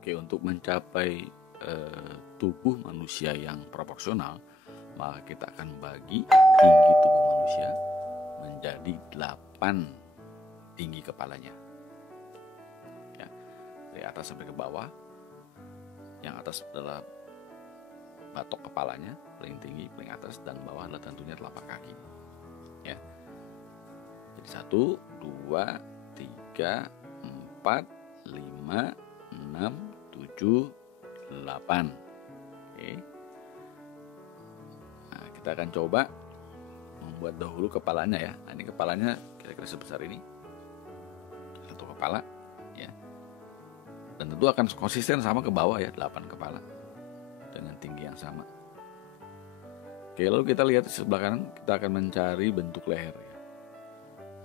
Oke, untuk mencapai tubuh manusia yang proporsional, maka kita akan bagi tinggi tubuh manusia menjadi 8 tinggi kepalanya. Ya, dari atas sampai ke bawah. Yang atas adalah batok kepalanya, paling tinggi, paling atas, dan bawah adalah tentunya telapak kaki. Ya. Jadi 1, 2, 3, 4, 5, 6, 7, 8. Oke. Nah, kita akan coba membuat dahulu kepalanya ya. Nah, ini kepalanya kira-kira sebesar ini. Satu kepala ya. Dan tentu akan konsisten sama ke bawah ya, 8 kepala dengan tinggi yang sama. Oke, lalu kita lihat di sebelah kanan, kita akan mencari bentuk leher ya.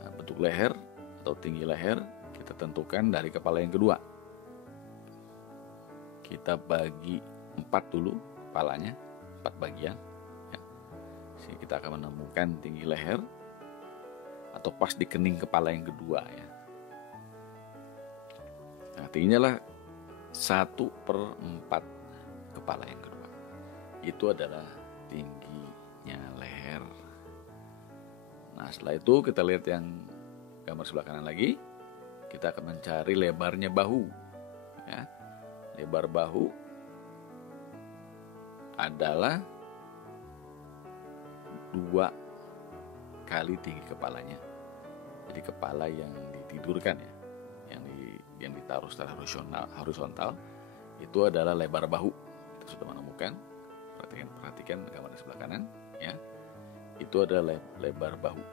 Nah, bentuk leher atau tinggi leher kita tentukan dari kepala yang kedua. Kita bagi 4 dulu kepalanya, 4 bagian ya. Sehingga kita akan menemukan tinggi leher atau pas di kening kepala yang kedua ya. Nah, tingginya lah 1/4 kepala yang kedua. Itu adalah tingginya leher. Nah, setelah itu kita lihat yang gambar sebelah kanan lagi. Kita akan mencari lebarnya bahu ya. Lebar bahu adalah 2 kali tinggi kepalanya. Jadi kepala yang ditidurkan ya, yang ditaruh secara horizontal itu adalah lebar bahu. Kita sudah menemukan. Perhatikan gambar di sebelah kanan ya. Itu adalah lebar bahu.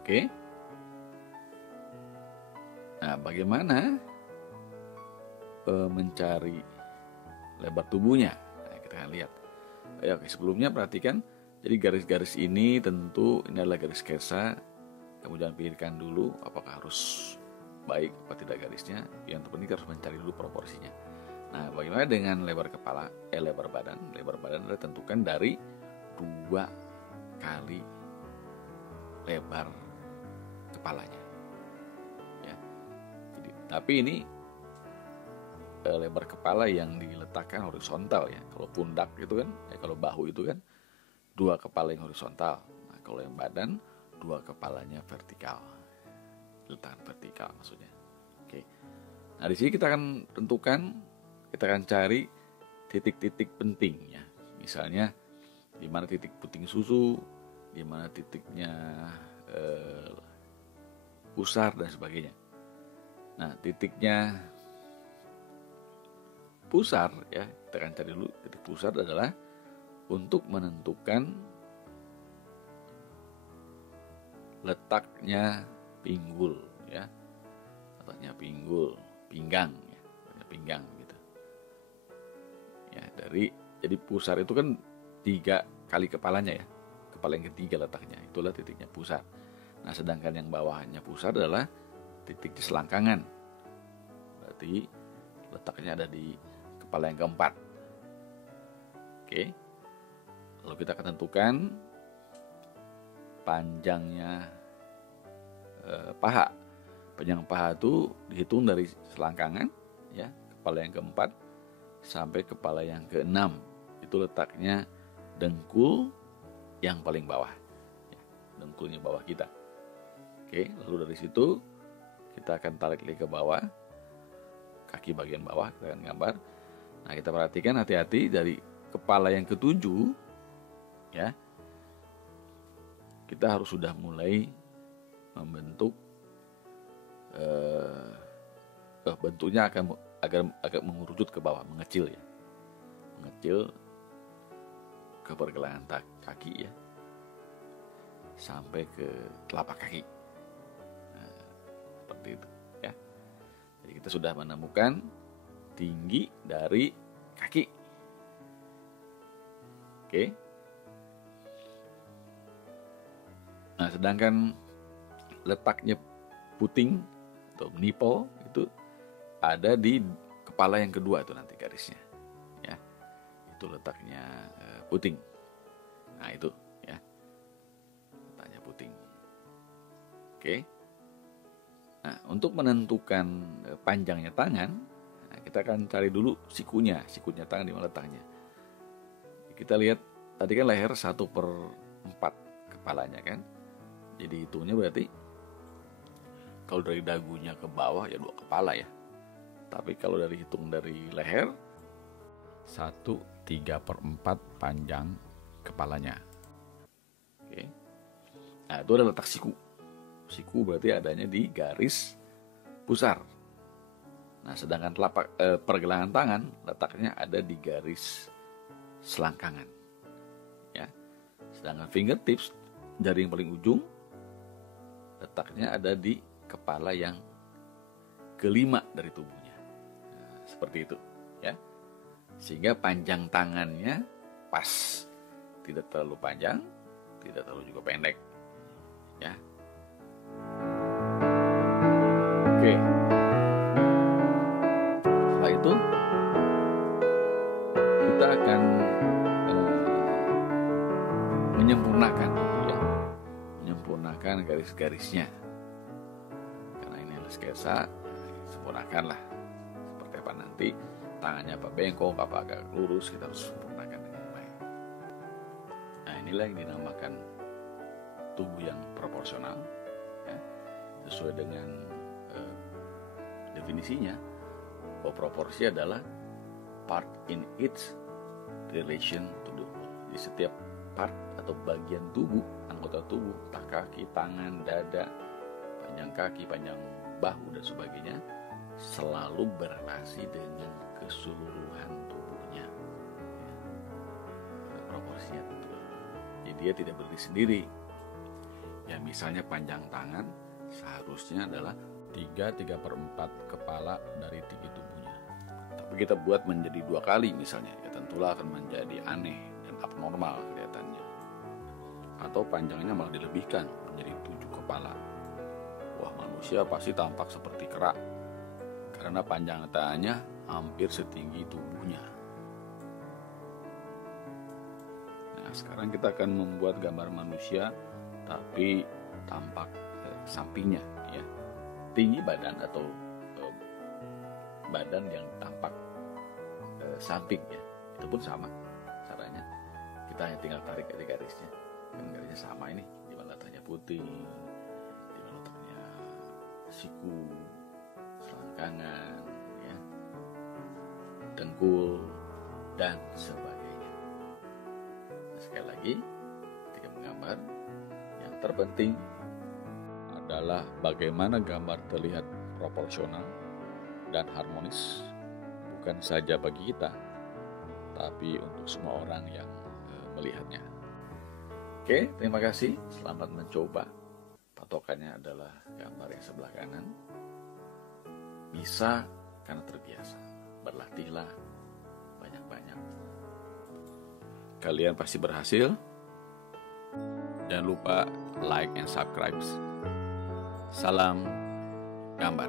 Oke. Nah, bagaimana mencari lebar tubuhnya? Nah, kita akan lihat. Oke, sebelumnya perhatikan. Jadi garis-garis ini tentu ini adalah garis sketsa. Kamu jangan pikirkan dulu apakah harus baik apa tidak garisnya. Yang terpenting kita harus mencari dulu proporsinya. Nah, bagaimana dengan lebar kepala? Lebar badan. Lebar badan adalah tentukan dari 2 kali lebar kepalanya. Ya. Jadi, tapi ini lebar kepala yang diletakkan horizontal ya. Kalau pundak itu kan, kalau bahu itu kan 2 kepala yang horizontal. Nah, kalau yang badan 2 kepalanya vertikal. Letakkan vertikal maksudnya. Oke. Nah, di sini kita akan tentukan, kita akan cari titik-titik penting ya. Misalnya di mana titik puting susu, di mana titiknya pusar dan sebagainya. Nah, titiknya pusar ya, kita akan cari dulu. Titik pusar adalah untuk menentukan letaknya pinggul ya. Letaknya pinggul, pinggang ya. Letaknya pinggang gitu. Ya, jadi pusar itu kan 3 kali kepalanya ya. Kepala yang ketiga letaknya, itulah titiknya pusar. Nah, sedangkan yang bawahnya pusar adalah titik di selangkangan. Berarti letaknya ada di kepala yang keempat. Oke. Lalu kita akan tentukan panjangnya paha. Panjang paha itu dihitung dari selangkangan ya, kepala yang keempat sampai kepala yang keenam. Itu letaknya dengkul yang paling bawah ya, dengkulnya bawah kita. Oke, lalu dari situ kita akan tarik lagi ke bawah, kaki bagian bawah kita akan gambar. Nah, kita perhatikan hati-hati dari kepala yang ketujuh ya, kita harus sudah mulai membentuk bentuknya akan agak mengerucut ke bawah, mengecil ya, mengecil ke pergelangan kaki ya, sampai ke telapak kaki. Nah, seperti itu ya. Jadi kita sudah menemukan tinggi dari kaki. Oke. Nah, sedangkan letaknya puting atau nipple itu ada di kepala yang kedua itu nanti garisnya. Ya. Itu letaknya puting. Nah, itu ya. Letaknya puting. Oke. Nah, untuk menentukan panjangnya tangan, nah, kita akan cari dulu sikunya tangan di mana letaknya. Kita lihat tadi kan leher 1/4 kepalanya kan. Jadi hitungnya berarti kalau dari dagunya ke bawah ya 2 kepala ya. Tapi kalau hitung dari leher 1/3/4 panjang kepalanya. Oke. Nah, itu adalah letak siku. Siku berarti adanya di garis pusar. Nah, sedangkan pergelangan tangan letaknya ada di garis selangkangan. Ya. Sedangkan fingertips, jari yang paling ujung, letaknya ada di kepala yang kelima dari tubuhnya. Nah, seperti itu, ya. Sehingga panjang tangannya pas, tidak terlalu panjang, tidak terlalu juga pendek, ya. Oke. Setelah itu kita akan menyempurnakan, ya, menyempurnakan garis-garisnya. Karena ini adalah sketsa, sempurnakanlah. Seperti apa nanti, tangannya apa bengkok, apa agak lurus, kita harus sempurnakan dengan baik. Nah, inilah yang dinamakan tubuh yang proporsional, ya, sesuai dengan definisinya. Bahwa proporsi adalah part in its relation to the whole. Di setiap part atau bagian tubuh, anggota tubuh, entah kaki, tangan, dada, panjang kaki, panjang bahu dan sebagainya, selalu berrelasi dengan keseluruhan tubuhnya. Ya. Proporsinya tentu. Jadi dia tidak berdiri sendiri. Ya, misalnya panjang tangan seharusnya adalah 3/4 kepala dari tinggi tubuhnya. Tapi kita buat menjadi 2 kali misalnya, ya tentulah akan menjadi aneh dan abnormal kelihatannya. Atau panjangnya malah dilebihkan menjadi 7 kepala. Wah, manusia pasti tampak seperti kera, karena panjang tangannya hampir setinggi tubuhnya. Nah, sekarang kita akan membuat gambar manusia, tapi tampak sampingnya, ya. Tinggi badan atau badan yang tampak samping, ya. Itu pun sama caranya. Kita hanya tinggal tarik aja garisnya. Kan garisnya sama ini, di mana letaknya putih, di mana letaknya siku, selangkangan, ya, dengkul dan sebagainya. Nah, sekali lagi, ketika menggambar, yang terpenting adalah bagaimana gambar terlihat proporsional dan harmonis, bukan saja bagi kita, tapi untuk semua orang yang melihatnya. Oke, terima kasih. Selamat mencoba. Patokannya adalah gambar yang sebelah kanan. Bisa karena terbiasa. Berlatihlah banyak-banyak. Kalian pasti berhasil. Jangan lupa like and subscribe. Salam gambar.